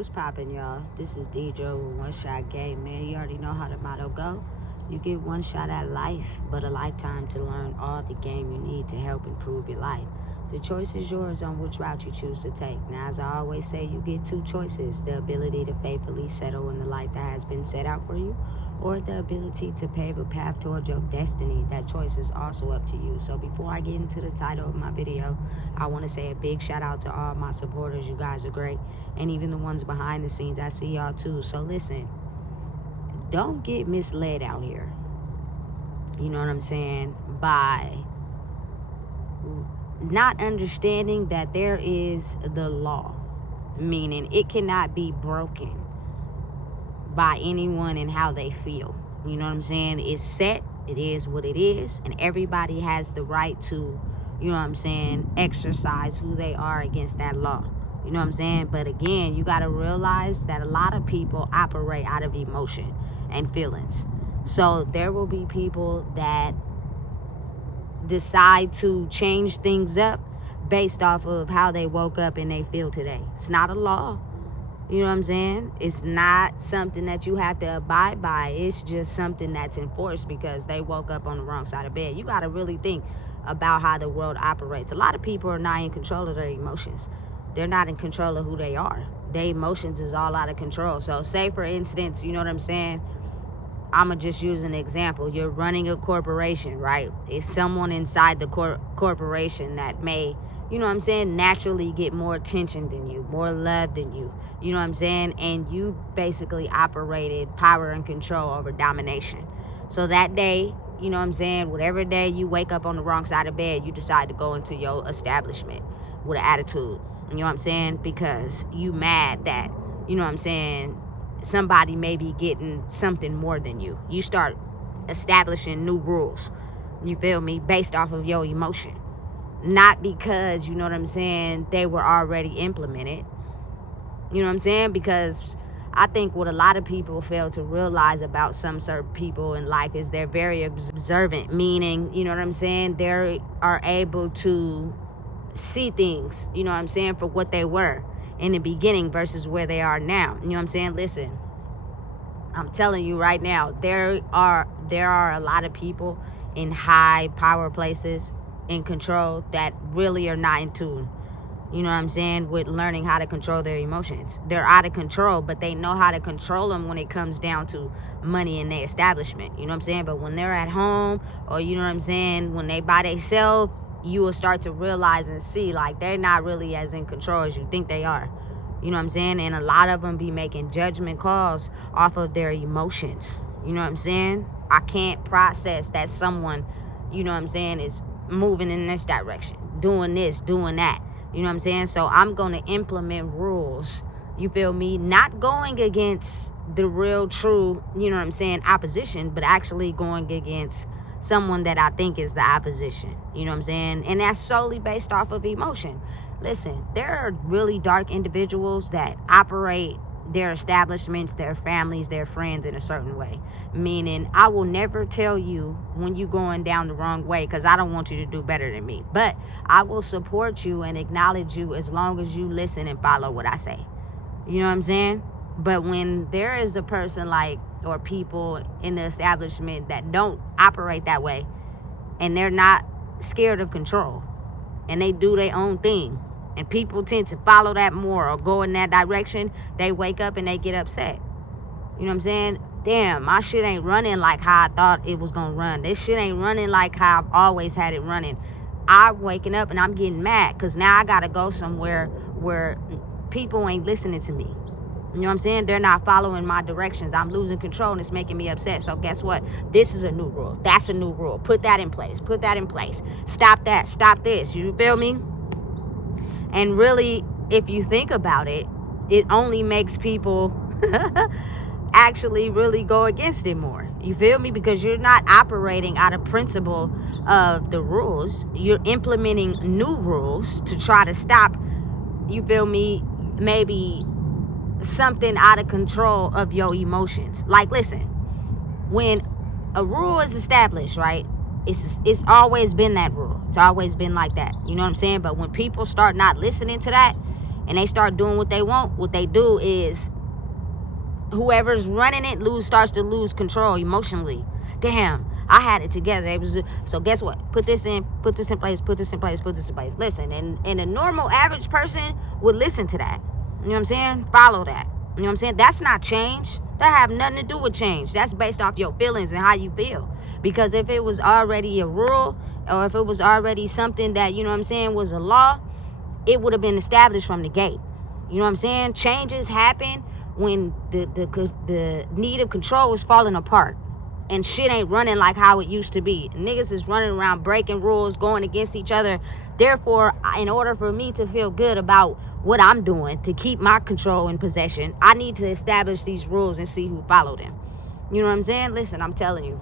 What's poppin', y'all? This is DJ with One Shot Game, man. You already know how the motto go. You get one shot at life, but a lifetime to learn all the game you need to help improve your life. The choice is yours on which route you choose to take. Now, as I always say, you get two choices: the ability to faithfully settle in the life that has been set out for you, or the ability to pave a path towards your destiny. That choice is also up to you. So before I get into the title of my video, I want to say a big shout out to all my supporters. You guys are great. And even the ones behind the scenes, I see y'all too. So listen, don't get misled out here. You know what I'm saying? By not understanding that there is the law, meaning it cannot be broken by anyone and how they feel. You know what I'm saying? It's set, it is what it is, and everybody has the right to, you know what I'm saying, exercise who they are against that law. You know what I'm saying? But again, you got to realize that a lot of people operate out of emotion and feelings. So there will be people that decide to change things up based off of how they woke up and they feel today. It's not a law. You know what I'm saying? It's not something that you have to abide by. It's just something that's enforced because they woke up on the wrong side of bed. You got to really think about how the world operates. A lot of people are not in control of their emotions. They're not in control of who they are. Their emotions is all out of control. So say, for instance, you know what I'm saying? I'm going to just use an example. You're running a corporation, right? It's someone inside the corporation that may, you know what I'm saying, naturally get more attention than you, more love than you. You know what I'm saying? And you basically operated power and control over domination. So that day, you know what I'm saying, whatever day you wake up on the wrong side of bed, you decide to go into your establishment with an attitude. You know what I'm saying? Because you mad that, you know what I'm saying, somebody may be getting something more than you. You start establishing new rules, you feel me, based off of your emotion. Not because, you know what I'm saying, they were already implemented. You know what I'm saying? Because I think what a lot of people fail to realize about some certain people in life is they're very observant, meaning, you know what I'm saying, they are able to see things, you know what I'm saying, for what they were in the beginning versus where they are now. You know what I'm saying? Listen, I'm telling you right now, there are a lot of people in high power places in control that really are not in tune, you know what I'm saying, with learning how to control their emotions. They're out of control, but they know how to control them when it comes down to money in their establishment. You know what I'm saying? But when they're at home, or you know what I'm saying, when they by themselves, you will start to realize and see like they're not really as in control as you think they are. You know what I'm saying? And a lot of them be making judgment calls off of their emotions. You know what I'm saying? I can't process that someone, you know what I'm saying, is moving in this direction, doing this, doing that. You know what I'm saying? So I'm going to implement rules, you feel me, not going against the real true, you know what I'm saying, opposition, but actually going against someone that I think is the opposition. You know what I'm saying? And that's solely based off of emotion. Listen, there are really dark individuals that operate their establishments, their families, their friends in a certain way. Meaning, I will never tell you when you're going down the wrong way because I don't want you to do better than me. But I will support you and acknowledge you as long as you listen and follow what I say. You know what I'm saying? But when there is a person like, or people in the establishment that don't operate that way, and they're not scared of control, and they do their own thing, and people tend to follow that more or go in that direction, they wake up and they get upset. You know what I'm saying? Damn, my shit ain't running like how I thought it was gonna run. This shit ain't running like how I've always had it running. I'm waking up and I'm getting mad because now I gotta go somewhere where people ain't listening to me. You know what I'm saying? They're not following my directions. I'm losing control and it's making me upset. So guess what? This is a new rule. That's a new rule. Put that in place. Put that in place. Stop that. Stop this. You feel me? And really, if you think about it, it only makes people actually really go against it more. You feel me? Because you're not operating out of principle of the rules. You're implementing new rules to try to stop, you feel me, maybe something out of control of your emotions. Like, listen, when a rule is established, right, it's always been that rule. It's always been like that. You know what I'm saying? But when people start not listening to that and they start doing what they want, what they do is whoever's running it starts to lose control emotionally. Damn, I had it together. So guess what? Put this in place, put this in place. Listen, and a normal average person would listen to that. You know what I'm saying? Follow that. You know what I'm saying? That's not change. That have nothing to do with change. That's based off your feelings and how you feel. Because if it was already a rule, or if it was already something that, you know what I'm saying, was a law, it would have been established from the gate. You know what I'm saying? Changes happen when the need of control is falling apart. And shit ain't running like how it used to be. Niggas is running around breaking rules, going against each other. Therefore, in order for me to feel good about what I'm doing to keep my control and possession, I need to establish these rules and see who follow them. You know what I'm saying? Listen, I'm telling you,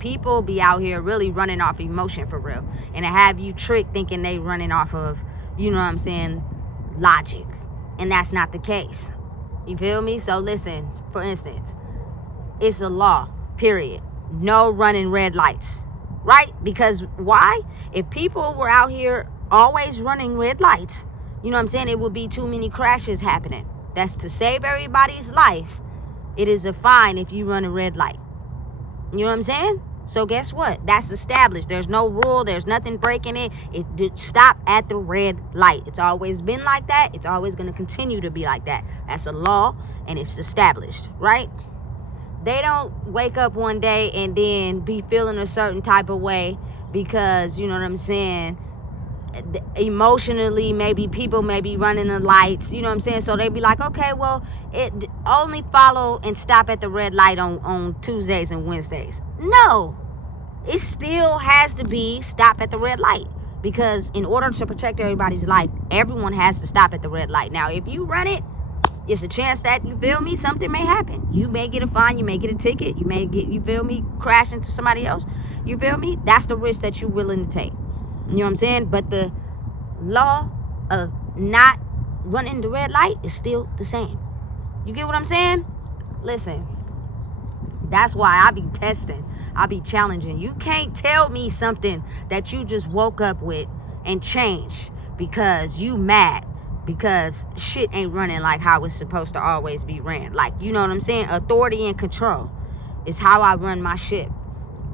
people be out here really running off emotion for real, and to have you tricked thinking they running off of, you know what I'm saying, logic, and that's not the case. You feel me? So listen, for instance, it's a law, period. No running red lights, right? Because why? If people were out here always running red lights, you know what I'm saying, it would be too many crashes happening. That's to save everybody's life. It is a fine if you run a red light. You know what I'm saying? So guess what? That's established. There's no rule. There's nothing breaking it. Stop at the red light. It's always been like that. It's always going to continue to be like that. That's a law, and it's established, right? They don't wake up one day and then be feeling a certain type of way because, you know what I'm saying, emotionally, maybe people may be running the lights, you know what I'm saying? So they be like, okay, well, it only follow and stop at the red light on Tuesdays and Wednesdays. No, it still has to be stop at the red light, because in order to protect everybody's life, everyone has to stop at the red light. Now, if you run it, it's a chance that, you feel me, something may happen. You may get a fine, you may get a ticket, you may get, you feel me, crash into somebody else. You feel me? That's the risk that you're willing to take. You know what I'm saying? But the law of not running the red light is still the same. You get what I'm saying? Listen, that's why I be testing. I be challenging. You can't tell me something that you just woke up with and changed because you mad. Because shit ain't running like how it's supposed to always be ran. Like, you know what I'm saying? Authority and control is how I run my ship.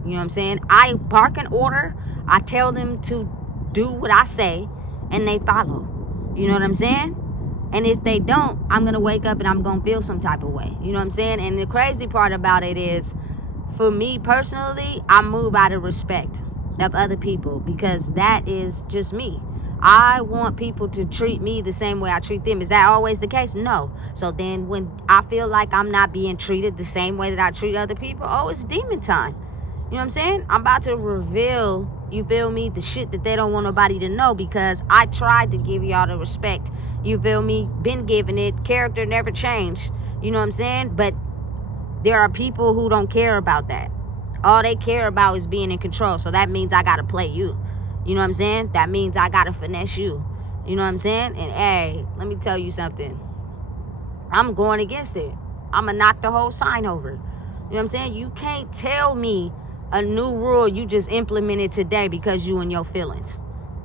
You know what I'm saying? I bark an order. I tell them to do what I say, and they follow. You know what I'm saying? And if they don't, I'm going to wake up and I'm going to feel some type of way. You know what I'm saying? And the crazy part about it is, for me personally, I move out of respect of other people, because that is just me. I want people to treat me the same way I treat them. Is that always the case? No. So then when I feel like I'm not being treated the same way that I treat other people, oh, it's demon time. You know what I'm saying? I'm about to reveal, you feel me, the shit that they don't want nobody to know, because I tried to give y'all the respect. You feel me? Been giving it. Character never changed. You know what I'm saying? But there are people who don't care about that. All they care about is being in control. So that means I got to play you. You know what I'm saying? That means I gotta finesse you. You know what I'm saying? And hey, let me tell you something. I'm going against it. I'm gonna knock the whole sign over. You know what I'm saying? You can't tell me a new rule you just implemented today because you and your feelings.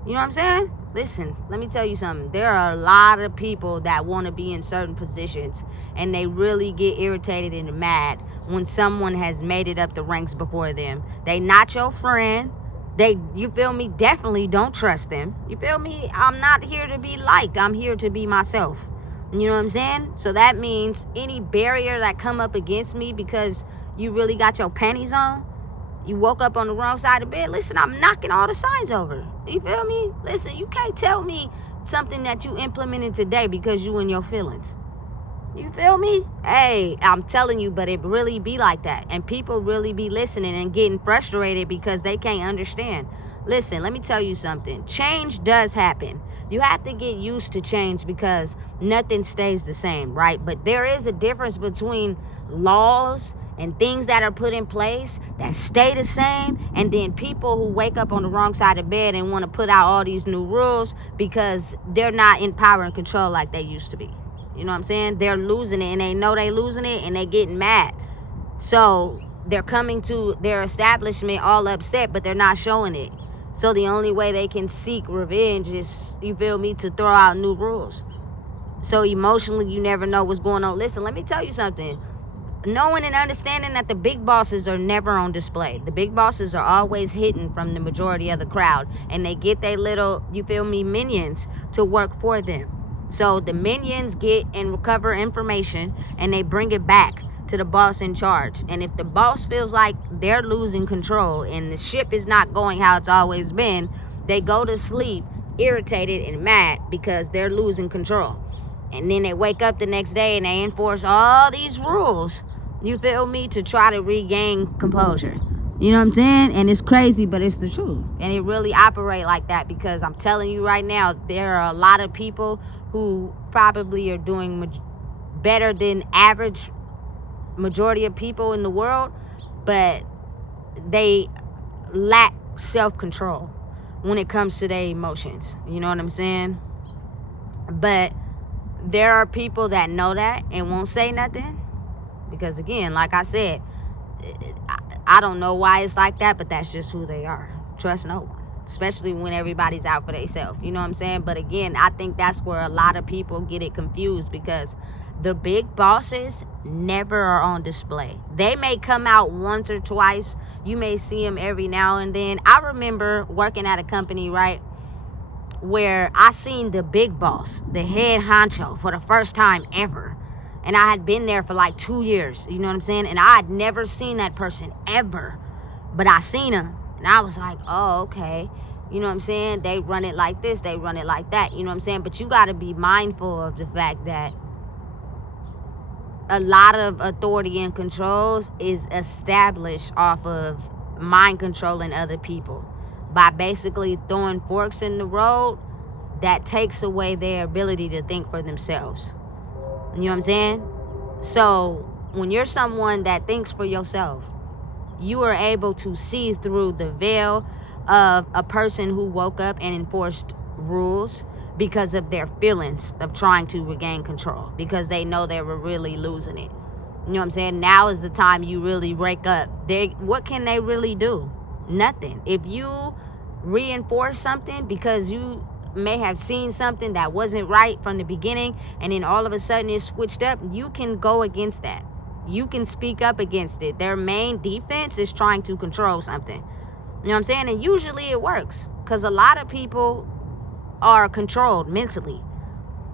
You know what I'm saying? Listen, let me tell you something. There are a lot of people that want to be in certain positions, and they really get irritated and mad when someone has made it up the ranks before them. They not your friend. You feel me, definitely don't trust them. You feel me? I'm not here to be liked. I'm here to be myself. You know what I'm saying? So that means any barrier that come up against me because you really got your panties on, you woke up on the wrong side of bed, listen, I'm knocking all the signs over. You feel me? Listen, you can't tell me something that you implemented today because you in your feelings. You feel me? Hey, I'm telling you, but it really be like that. And people really be listening and getting frustrated because they can't understand. Listen, let me tell you something. Change does happen. You have to get used to change because nothing stays the same, right? But there is a difference between laws and things that are put in place that stay the same, and then people who wake up on the wrong side of bed and want to put out all these new rules because they're not in power and control like they used to be. You know what I'm saying? They're losing it, and they know they losing it, and they getting mad. So they're coming to their establishment all upset, but they're not showing it. So the only way they can seek revenge is, you feel me, to throw out new rules. So emotionally, you never know what's going on. Listen, let me tell you something. Knowing and understanding that the big bosses are never on display. The big bosses are always hidden from the majority of the crowd. And they get their little, you feel me, minions to work for them. So the minions get and recover information and they bring it back to the boss in charge. And if the boss feels like they're losing control and the ship is not going how it's always been, they go to sleep irritated and mad because they're losing control. And then they wake up the next day and they enforce all these rules, you feel me, to try to regain composure. You know what I'm saying? And it's crazy, but it's the truth. And it really operate like that because I'm telling you right now, there are a lot of people who probably are doing better than average majority of people in the world, but they lack self-control when it comes to their emotions. You know what I'm saying? But there are people that know that and won't say nothing because, again, like I said, I don't know why it's like that, but that's just who they are. Trust no one, especially when everybody's out for themselves. You know what I'm saying? But again, I think that's where a lot of people get it confused because the big bosses never are on display. They may come out once or twice. You may see them every now and then. I remember working at a company, right, where I seen the big boss, the head honcho, for the first time ever. And I had been there for like 2 years, you know what I'm saying? And I had never seen that person ever. But I seen him, and I was like, oh, okay. You know what I'm saying? They run it like this, they run it like that, you know what I'm saying? But you got to be mindful of the fact that a lot of authority and controls is established off of mind controlling other people. By basically throwing forks in the road, that takes away their ability to think for themselves. You know what I'm saying? So when you're someone that thinks for yourself, you are able to see through the veil of a person who woke up and enforced rules because of their feelings of trying to regain control, because they know they were really losing it. You know what I'm saying? Now is the time you really wake up. What can they really do? Nothing. If you reinforce something because you may have seen something that wasn't right from the beginning and then all of a sudden it switched up, you can go against that. You can speak up against it. Their main defense is trying to control something. You know what I'm saying? And usually it works because a lot of people are controlled mentally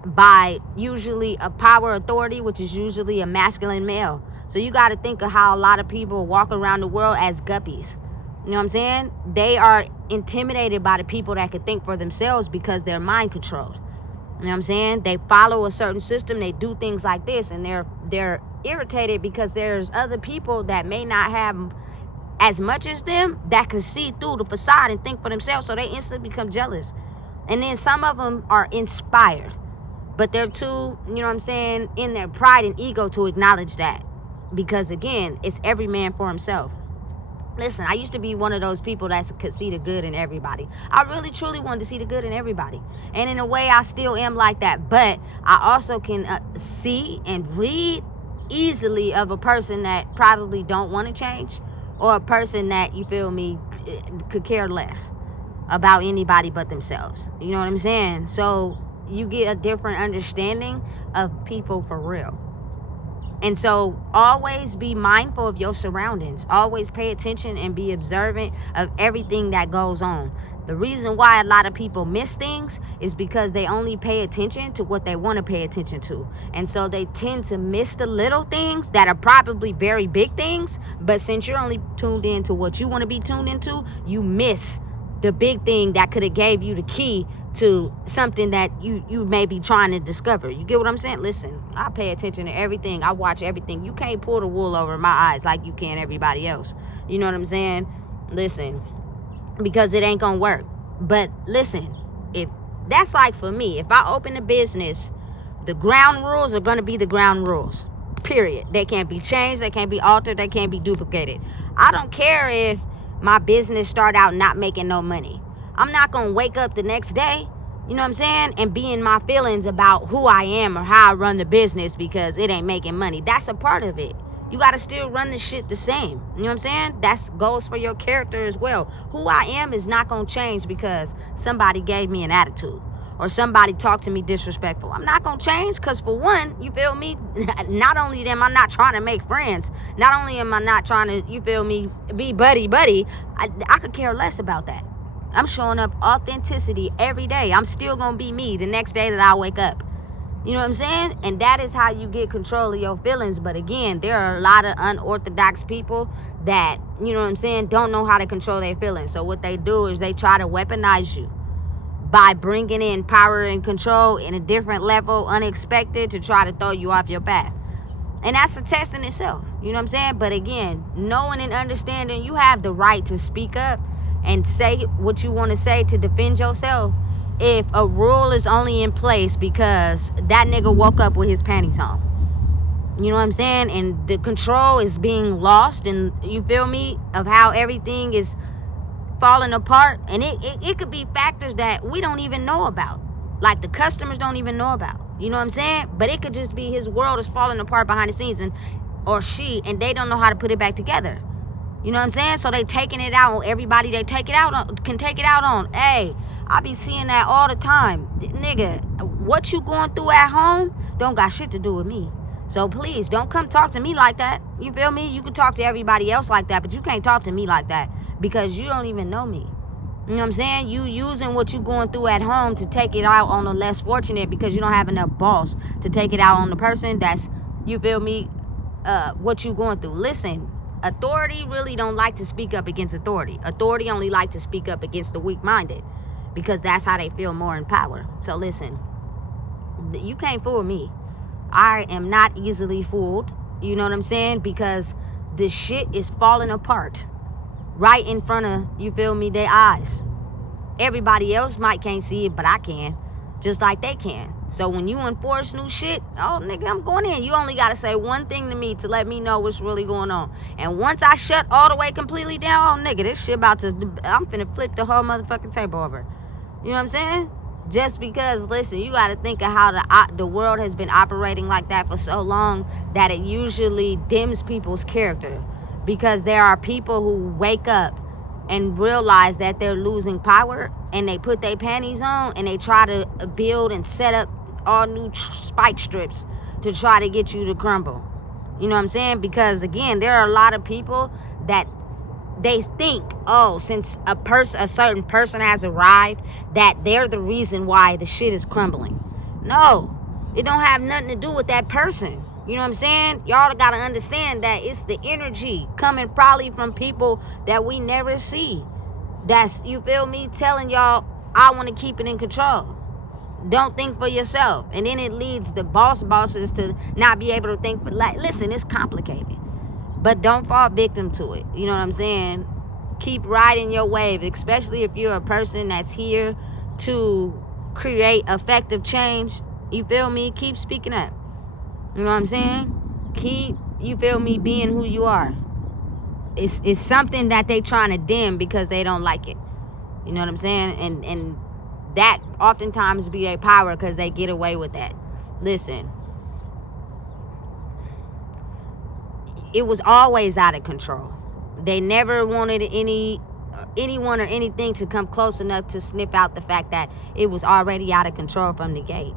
by usually a power authority, which is usually a masculine male. So you got to think of how a lot of people walk around the world as guppies. You know what I'm saying? They are intimidated by the people that can think for themselves because they're mind controlled. You know what I'm saying? They follow a certain system. They do things like this, and they're irritated because there's other people that may not have as much as them that can see through the facade and think for themselves, so they instantly become jealous. And then some of them are inspired, but they're too, you know what I'm saying, in their pride and ego to acknowledge that. Because again, it's every man for himself. Listen, I used to be one of those people that could see the good in everybody. I really, truly wanted to see the good in everybody. And in a way, I still am like that. But I also can see and read easily of a person that probably don't want to change, or a person that, you feel me, could care less about anybody but themselves. You know what I'm saying? So you get a different understanding of people for real. And so always be mindful of your surroundings. Always pay attention and be observant of everything that goes on. The reason why a lot of people miss things is because they only pay attention to what they want to pay attention to. And so they tend to miss the little things that are probably very big things. But since you're only tuned in to what you want to be tuned into, you miss the big thing that could have gave you the key to something that you may be trying to discover. You get what I'm saying? Listen, I pay attention to everything. I watch everything. You can't pull the wool over my eyes like you can everybody else. You know what I'm saying? Listen, because it ain't gonna work. But listen, if that's like for me, if I open a business, the ground rules are gonna be the ground rules. Period. They can't be changed. They can't be altered. They can't be duplicated. I don't care if my business start out not making no money. I'm not going to wake up the next day, you know what I'm saying, and be in my feelings about who I am or how I run the business because it ain't making money. That's a part of it. you got to still run the shit the same. You know what I'm saying? That goes for your character as well. Who I am is not going to change because somebody gave me an attitude or somebody talked to me disrespectful. I'm not going to change because, for one, you feel me, not only am I not trying to make friends, not only am I not trying to, you feel me, be buddy, I could care less about that. I'm showing up authenticity every day. I'm still going to be me the next day that I wake up. You know what I'm saying? And that is how you get control of your feelings. But again, there are a lot of unorthodox people that, you know what I'm saying, don't know how to control their feelings. So what they do is they try to weaponize you by bringing in power and control in a different level, unexpected, to try to throw you off your path. And that's a test in itself. You know what I'm saying? But again, knowing and understanding you have the right to speak up and say what you want to say to defend yourself. If a rule is only in place because that nigga woke up with his panties on. You know what I'm saying? And the control is being lost, and you feel me, of how everything is falling apart. And it could be factors that we don't even know about. Like the customers don't even know about. You know what I'm saying? But it could just be his world is falling apart behind the scenes, and they don't know how to put it back together. You know what I'm saying? So they taking it out on everybody they take it out on, can take it out on. Hey, I be seeing that all the time. Nigga, what you going through at home don't got shit to do with me. So please, don't come talk to me like that. You feel me? You can talk to everybody else like that, but you can't talk to me like that because you don't even know me. You know what I'm saying? You using what you going through at home to take it out on the less fortunate because you don't have enough balls to take it out on the person that's, you feel me, what you going through. Listen, authority really don't like to speak up against authority. Authority only like to speak up against the weak-minded because that's how they feel more in power. So listen, you can't fool me. I am not easily fooled. You know what I'm saying? Because the shit is falling apart right in front of, you feel me, their eyes. Everybody else can't see it, but I can. Just like they can. So when you enforce new shit, oh nigga, I'm going in. You only gotta say one thing to me to let me know what's really going on. And once I shut all the way completely down, oh nigga, this shit I'm finna flip the whole motherfucking table over. You know what I'm saying? Just because, listen, you gotta think of how the world has been operating like that for so long that it usually dims people's character. Because there are people who wake up and realize that they're losing power, and they put their panties on and they try to build and set up all new spike strips to try to get you to crumble. You know what I'm saying? Because again, there are a lot of people that they think, oh, since a certain person has arrived, that they're the reason why the shit is crumbling. No, it don't have nothing to do with that person. You know what I'm saying? Y'all gotta understand that it's the energy coming probably from people that we never see. That's, you feel me, telling y'all, I want to keep it in control. Don't think for yourself. And then it leads the bosses to not be able to think for, like, listen, it's complicated. But don't fall victim to it. You know what I'm saying? Keep riding your wave, especially if you're a person that's here to create effective change. You feel me? Keep speaking up. You know what I'm saying? Keep, you feel me, being who you are. It's something that they trying to dim because they don't like it. You know what I'm saying? And that oftentimes be their power because they get away with that. Listen. It was always out of control. They never wanted anyone or anything to come close enough to sniff out the fact that it was already out of control from the gate.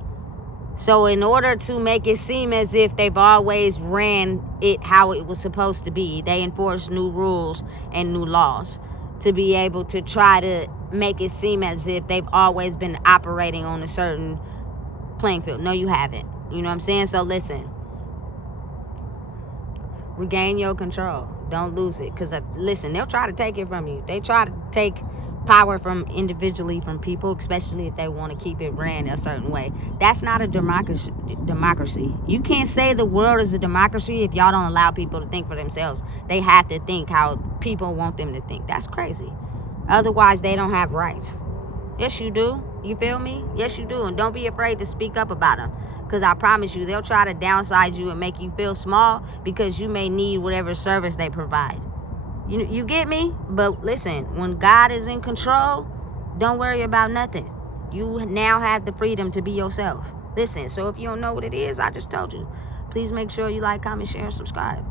So in order to make it seem as if they've always ran it how it was supposed to be, they enforced new rules and new laws to be able to try to make it seem as if they've always been operating on a certain playing field. No, you haven't. You know what I'm saying? So listen. Regain your control. Don't lose it. Because, listen, they'll try to take it from you. They try to take power from individually from people, especially if they want to keep it ran a certain way. That's not a democracy. You can't say the world is a democracy if y'all don't allow people to think for themselves. They have to think how people want them to think. That's crazy. Otherwise, they don't have rights. Yes, you do. You feel me? Yes, you do. And don't be afraid to speak up about them. Because I promise you, they'll try to downsize you and make you feel small because you may need whatever service they provide. You get me? But listen, when God is in control, don't worry about nothing. You now have the freedom to be yourself. Listen, so if you don't know what it is, I just told you. Please make sure you like, comment, share, and subscribe.